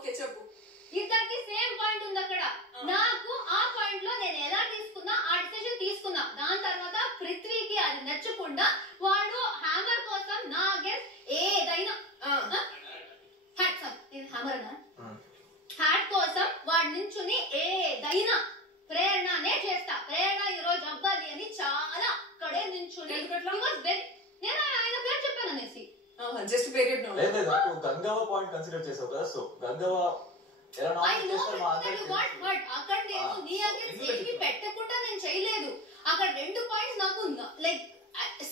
Okay చెప్పు. ఇద్దరికి same point ఉంది అక్కడ. నాకు ఆ పాయింట్ లో నేను ఎలా తీసుకున్నా ఆ డిసిషన్ తీసుకున్నా. దాని తర్వాత పృథ్వీకి అది నచ్చకుండా వాడు హ్యామర్ కోసం నా అగేన్స్ట్ ఏదైనా హ్యాట్ కోసం వాడి నుంచుని ఏదైనా ప్రేరణనే చేస్తా, ప్రేరణ ఈ రోజు అవ్వాలి అని చాలా అక్కడే నించుని నేను ఆయన పేరు చెప్పాను అనేసి జస్ట్ పేకెట్ గంగవ్వ పాయింట్ కన్సిడర్ చేసావు కదా. సో గంగవ్వ అక్కడ నేను నీ అగేన్స్ట్ ఏమి పెట్టకుండా నేను చేయలేదు. అక్కడ 2 పాయింట్స్ నాకు లైక్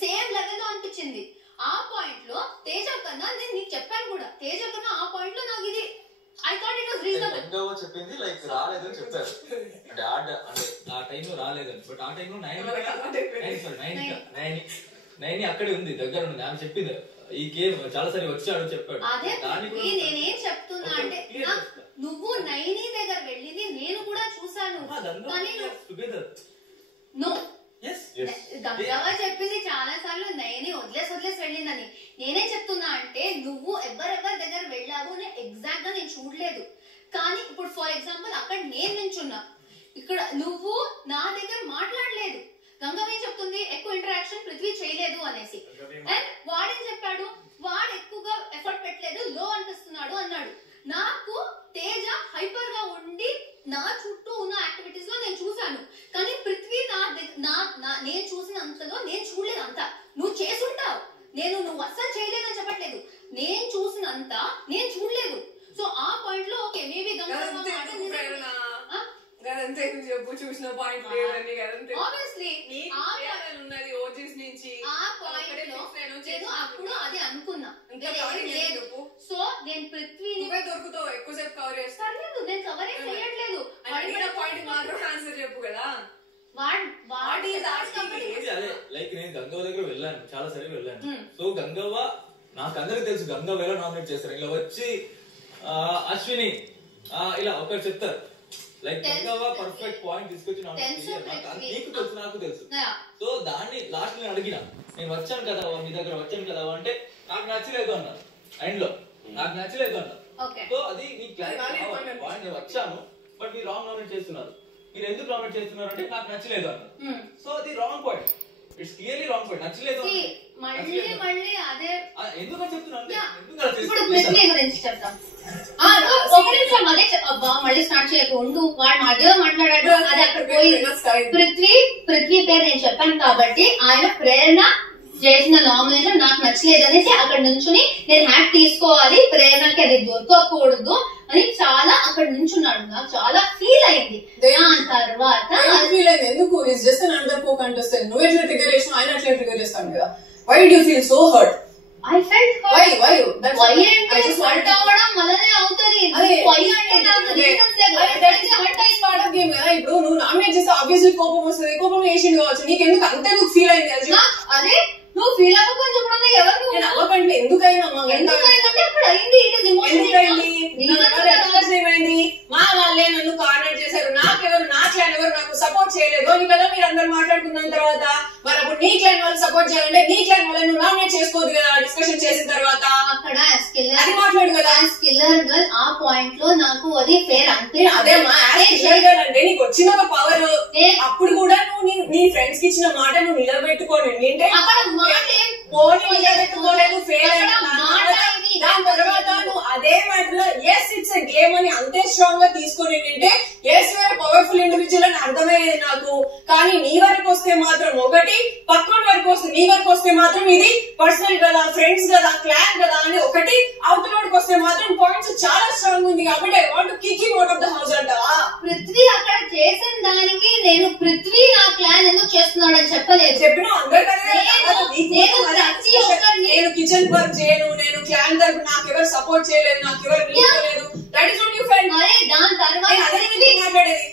సేమ్ లెవెల్ లో అనిపించింది. ఆ పాయింట్ లో తేజ కన్నా నేను నీకు చెప్పాను కూడా, తేజ కన్నా ఆ పాయింట్ లో నాకు ఇది I thought it was reasonable. Gangavva చెప్పింది లైక్ రాలేదని చెప్పారు అంటే ఆ టైంలో రాలేదని. బట్ ఆ టైంలో 9 అక్కడే ఉంది, దగ్గర ఉంది. ఆమె చెప్పింది ఈ గేమ్ చాలా సారి వచ్చాడు చెప్పాడు. అదే నేనేం చెప్తున్నా అంటే నువ్వు నైని దగ్గర వెళ్ళింది నేను కూడా చూసాను. నో గంగవ్వ చెప్పింది చాలా సార్లు నైని వదిలేసి వెళ్ళిందని. నేనే చెప్తున్నా అంటే నువ్వు ఎవరెవరి దగ్గర వెళ్ళావు ఎగ్జాక్ట్ గా నేను చూడలేదు. కానీ ఇప్పుడు ఫర్ ఎగ్జాంపుల్ అక్కడ నేను నించున్నా, ఇక్కడ నువ్వు నా దగ్గర మాట్లాడలేదు. గంగవ్వ ఏం చెప్తుంది, ఎక్కువ ఇంటరాక్షన్ పృథ్వీ చేయలేదు అనేసి. అండ్ వాడేం చెప్పాడు, వాడు ఎక్కువగా ఎఫర్ట్ పెట్టలేదు, లో అనిపిస్తున్నాడు అన్నాడు. నాకు తేజ హైపర్ గా ఉండి నా చుట్టూ ఉన్న యాక్టివిటీస్ లో నేను చూసాను. కానీ పృథ్వీ నేను చూసిన అంతలో నేను చూడలేదు. అంతా నువ్వు చేసుంటావు, నువ్వు అస్సలు చేయలేదని చెప్పట్లేదు. నేను చూసినంత నేను చూడలేదు. సో ఆ పాయింట్ లో ఓకే మేబీ చెప్పు చూసిన పాయింట్ ఉన్నది ఓజీస్ నుంచి అప్పుడు అది అనుకున్నా లేదు. సో నేను పృథ్వీని దొరుకుతావు ఎక్కువసేపు కవర్ చేస్తాను. నేను కవర్ చేయట్లేదు. పాయింట్ మాత్రం ఆన్సర్ చెప్పు కదా. లైక్ నేను గంగవ్వ దగ్గర వెళ్ళాను, చాలా సరే వెళ్ళాను. సో గంగవ్వ నాకు అందరికి తెలుసు గంగవ్వ ఎలా నామినేట్ చేస్తారు. ఇలా వచ్చి అశ్విని ఇలా ఒకరు చెప్తారు లైక్ గంగవ్వ పర్ఫెక్ట్ పాయింట్ తీసుకొచ్చి నీకు తెలుసు నాకు తెలుసు. సో దాన్ని లాస్ట్ నేను అడిగిన, నేను వచ్చాను కదా మీ దగ్గర వచ్చాను కదా అంటే నాకు నచ్చలేదు అన్నారు. ఎండ్ లో నాకు నచ్చలేదు అన్నారు. సో అది నీకు పాయింట్ నేను వచ్చాను బట్ మీరు రాంగ్ నామినేట్ చేస్తున్నారు. మీరు ఎందుకు నామినేట్ చేస్తున్నారు అంటే నాకు నచ్చలేదు అన్నారు. సో అది wrong point, it's clearly wrong point. నచ్చలేదు మళ్ళీ అదే ఎందుకు చెప్తున్నాను. ఇప్పుడు పృథ్వీ గురించి చెప్తాం. ఒక నిమిషం అదే అబ్బా మళ్ళీ స్టార్ట్ చేయకుండా వాడు మధ్యలో మాట్లాడాడు. అది అక్కడ పోయి పృథ్వీ పేరు నేను చెప్పాను కాబట్టి ఆయన ప్రేరణ చేసిన నామినేషన్ నాకు నచ్చలేదు అనేసి అక్కడ నుంచుని నేను హ్యాట్ తీసుకోవాలి, ప్రేరణకి అది దొరకకూడదు అని చాలా అక్కడ నుంచున్నాడు. నాకు చాలా ఫీల్ అయింది. దాని తర్వాత ఎందుకు నువ్వు ఎట్లా ట్రిగర్ చేసినా ఆయన అట్లా ట్రిగర్ చేస్తాను కదా. Why do you feel so hurt? I felt hurt. Why అంటే హర్ట్ అవ్వడం వల్లనే అవుతది. Why అంటే నాకు రీజన్స్ లేదు. హర్ట్ అయిన పార్ట్ ఆఫ్ గేమ్ కదా. ఇప్పుడు నువ్వు నామినేట్ చేస్తే ఆబ్వియస్లీ కోపం వస్తుంది. కోపం వేసిండు కావచ్చు. నీకెందుకు అంతెందుకు ఫీల్ అయింది? అదే నువ్వు ఫీల్ అవ్వకుండా చెప్పడం ఎవరు నేను అవ్వకండి. ఎందుకైందంటే అక్కడ అయింది. It is emotional. ఏమైంది? మా వాళ్ళే నన్ను కార్నర్ చేశారు, నాకెవరు నా క్లాన్ ఎవరు నాకు సపోర్ట్ చేయలేదు అని కదా మీరు అందరు మాట్లాడుకున్న తర్వాత. మరి అప్పుడు నీ క్లాన్ వాళ్ళు సపోర్ట్ చేయాలంటే నీ క్లాన్ వాళ్ళని నువ్వు నామినేట్ చేసుకోవద్దు కదా డిస్కషన్ చేసిన తర్వాత. అక్కడ అది మాట్లాడు కదా. స్కిల్లర్ గర్ల్ ఆ పాయింట్ లో నాకు అది ఫేర్ అంటే అదేమా స్కిల్లర్ గర్ల్ అంటే నీకు వచ్చిన ఒక పవర్. అప్పుడు కూడా నువ్వు నీ ఫ్రెండ్స్ కి ఇచ్చిన మాట నువ్వు నిలబెట్టుకోని నిలబెట్టుకోలేదు ఫెయిల్ అయినా. దాని తర్వాత నువ్వు అదే మ్యాటర్ లో ఎస్ ఇట్స్ ఎ గేమ్ అని అంతే స్ట్రాంగ్ గా తీసుకుని ఏంటంటే ఎస్ వేరే పవర్ఫుల్ ఇండివిజువల్ అని అర్థమయ్యేది నాకు. కానీ నీ వరకు వస్తే మాత్రం ఒకటి, పక్కన వరకు వస్తే నీ వరకు వస్తే మాత్రం ఇది పర్సనల్ కదా, ఫ్రెండ్స్ కదా, క్లాన్ కదా అని ఒకటి. అవతల వరకు వస్తే మాత్రం పాయింట్స్ చాలా స్ట్రాంగ్ ఉంది కాబట్టి I want to kick him out of the house అంటావా? పృథ్వీ అక్కడ చేసిన దానికి నేను పృథ్వీ నా క్లాన్ ఎందుకు చేస్తున్నాడు అని చెప్పలేదు. చెప్పిన అందరికీ నేను కిచెన్ వర్క్ చేయను, నేను క్లాన్ తరపు నాకెవరు సపోర్ట్ చేయలేదు, నాకెవరు తీసుకోలేదు. That is what you felt. మరి దాని తర్వాత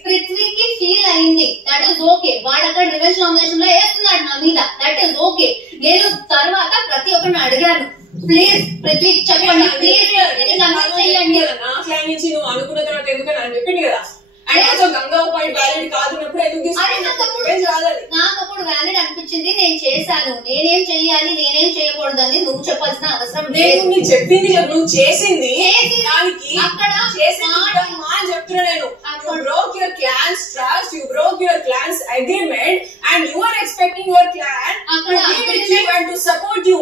పృథ్వీకి ఫీల్ అయింది. That is okay. వాడు అక్కడ రివెంజ్ నామినేషన్ లో వేస్తున్నాడు నా మీద. That is okay. నేను తర్వాత ప్రతి ఒక్కరిని అడిగాను, ప్లీజ్ పృథ్వీ చెప్పండి, ప్లీజ్ నా క్లాన్ నుంచి నువ్వు అనుకున్న తర్వాత ఎందుకని అని చెప్పింది కదా. And also Gangavva point valid కాదున్నప్పుడు ఎందుకు తీసుకున్నాను? నాకు అప్పుడు వ్యాలిడ్ అనిపించింది, నేను చేశాను, నేనేం చెయ్యాలి నేనేం చేయకూడదు అని నువ్వు చెప్పాల్సిన అవసరం లేదు. నేను చెప్పింది నువ్వు చేసింది దానికి అక్కడ చెప్తున్నా నేను. You broke your clan's trust, you broke your clan's agreement, and you are expecting your clan to be with you and to support you.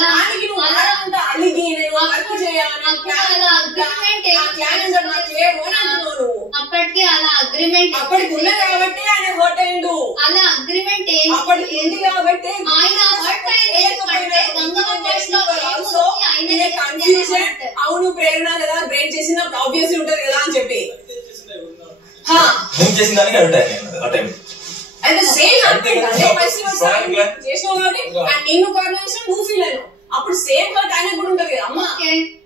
దానికి నువ్వు అంతా అలిగి నేను వర్క్ చేయాలి అప్పటికి అలా అగ్రిమెంట్ అప్పటికి ఉంది కాబట్టి ఆయన హర్ట్ అయ్యిండు. అలా అగ్రిమెంట్ అప్పటికి ఉంది కాబట్టి ఆయన హర్ట్ కన్ఫ్యూజన్. అవును ప్రేరణ కదా బ్రెయిన్ చేసినప్పుడు ఆబ్వియస్లీ ఉంటది కదా అని చెప్పి చేసిన దానికి చేసినావు కాబట్టి నేను కాన్వర్సేషన్ నువ్వు ఫీల్ అయినావు. అప్పుడు సేమ్ హర్ట్ ఆయన కూడా ఉంటది కదా అమ్మా.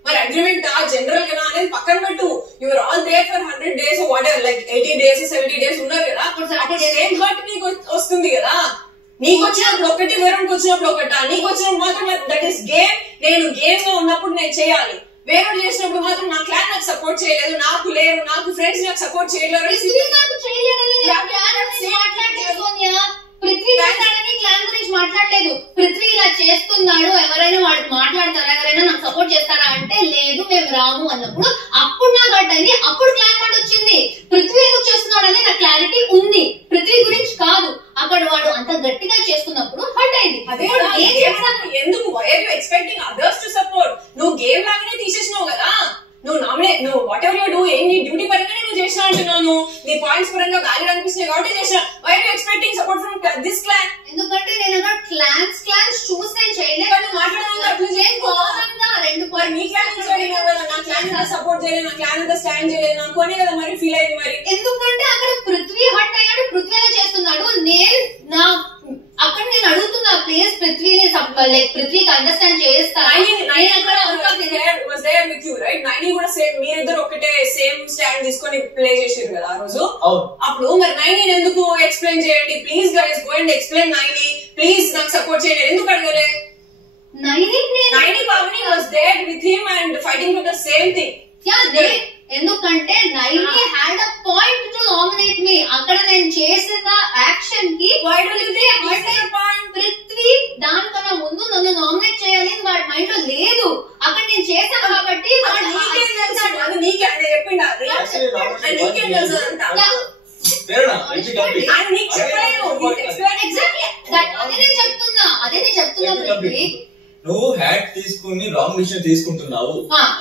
మరి అగ్రిమెంట్ జనరల్ కదా అనేది పక్కన పెట్టు. Your all there for 100 days water like 80 days 70 days ఉన్నారు కదా. అప్పుడు సేమ్ హర్ట్ నీకు వస్తుంది కదా. నీకు వచ్చినప్పుడు ఒకటి వేరేకి వచ్చినప్పుడు ఒకట. నీకు వచ్చినప్పుడు మాత్రం దట్ ఈస్ గేమ్. నేను గేమ్ లో ఉన్నప్పుడు నేను చేయాలి. వేరే చేసినప్పుడు మాత్రం నా క్లాన్ నాకు సపోర్ట్ చేయలేదు, నాకు లేరు, నాకు ఫ్రెండ్స్ నాకు సపోర్ట్ చేయలేరు. పృథ్వీ క్లాన్ గురించి మాట్లాడలేదు. పృథ్వీ ఇలా చేస్తున్నాడు, ఎవరైనా వాడికి మాట్లాడతారా, ఎవరైనా నాకు సపోర్ట్ చేస్తారా అంటే లేదు మేము రాము అన్నప్పుడు అప్పుడు నాకు హర్ట్ అయింది. అప్పుడు క్లాన్ మాట వచ్చింది. పృథ్వీ ఎందుకు చేస్తున్నాడు అనేది నాకు క్లారిటీ ఉంది, పృథ్వీ గురించి కాదు. అక్కడ వాడు అంత గట్టిగా చేస్తున్నప్పుడు హర్ట్ అయింది. ఎందుకు ఎక్స్పెక్టింగ్ అదర్స్ టు సపోర్ట్? నువ్వు గేమ్ లాగానే తీసేసినావు కదా. నువ్వు వాట్ ఎవర్ యూ డూ నీ డ్యూటీ పరంగానే నువ్వు చేసినా అంటున్నాను. నీ పాయింట్స్ పరంగా వ్యాలిడ్ అనిపిస్తున్నాయి కాబట్టి చేసిన. Why are you expecting support from this clan? ఎందుకంటే నేను అక్కడ క్లాన్స్ చూసి నేను చేయలేదు. మాట్లాడదాం రెండు మీ క్లాన్ నా క్లాన్ సపోర్ట్ చేయలేదు, నా క్లాన్ అంతా స్టాండ్ చేయలేదు నాకు అనే కదా మరి ఫీల్ అయింది. మరి ఎందుకంటే అక్కడ పృథ్వీ హర్ట్ అయ్యాడు, పృథ్వీ ఎలా చేస్తున్నాడు. అక్కడ నేను అడుగుతున్నా ప్లీజ్ పృథ్వీని లైక్ పృథ్వీకి అండర్స్టాండ్ చేస్తాను. నైని కూడా సేమ్ మీరిద్దరు ఒకటే సేమ్ స్టాండ్ తీసుకొని ప్లే చేసారు కదా ఆ రోజు. అప్పుడు మరి నైని ఎందుకు ఎక్స్ప్లెయిన్ చేయండి please guys, go and explain Naini please నాకు సపోర్ట్ చేయండి ఎందుకు అడగలే? Naini Pavani was there with him and fighting for the same thing. ఎందుకంటే Naini had a point to nominate me. అక్కడ నేను చేసిన యాక్షన్ కి పృథ్వీ దానికన్నా ముందు నన్ను నామినేట్ చేయాలి వాడి మైండ్ లో లేదు. అక్కడ నేను చేశాను కాబట్టి అదే నేను చెప్తున్నా. నువ్వు హ్యాట్ తీసుకుని రాంగ్ డిసిషన్ తీసుకుంటున్నావు.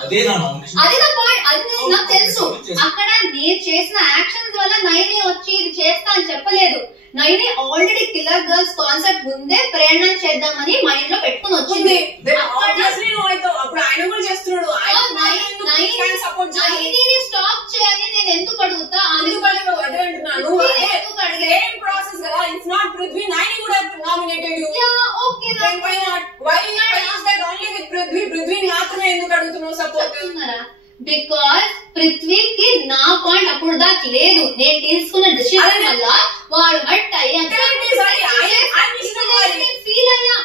అదే నా నామినేషన్. అది నా పాయింట్. అది నాకు తెలుసు. అక్కడ నేను చేసిన యాక్షన్స్ వల్ల నైని వచ్చి ఇది చేస్తా అని చెప్పలేదు. Naini already killer girls concept ముందే ప్రేరణ చేద్దామని మైండ్ లో పెట్టుకుని వచ్చింది. అప్పుడు ఆయన కూడా చేస్తున్నాడు. నైని స్టాప్ చేయాలి నేను ఎందుకు అడుగుతా? అందుకు అంటున్నాను సేమ్ ప్రాసెస్ కదా. ఇట్స్ నాట్ పృథ్వీ, నైని కూడా nominated you. Okay why only with Prithvi? పృథ్వీని మాత్రమే ఎందుకు అడుగుతున్నావు సపోర్ట్? బికాస్ పృథ్వీకి నా పాయింట్ అప్పుడు దాకా లేదు. నేను తీసుకున్న డిసిషన్ వల్ల వాడు హట్ అయ్యి ఫీల్ అయ్యా.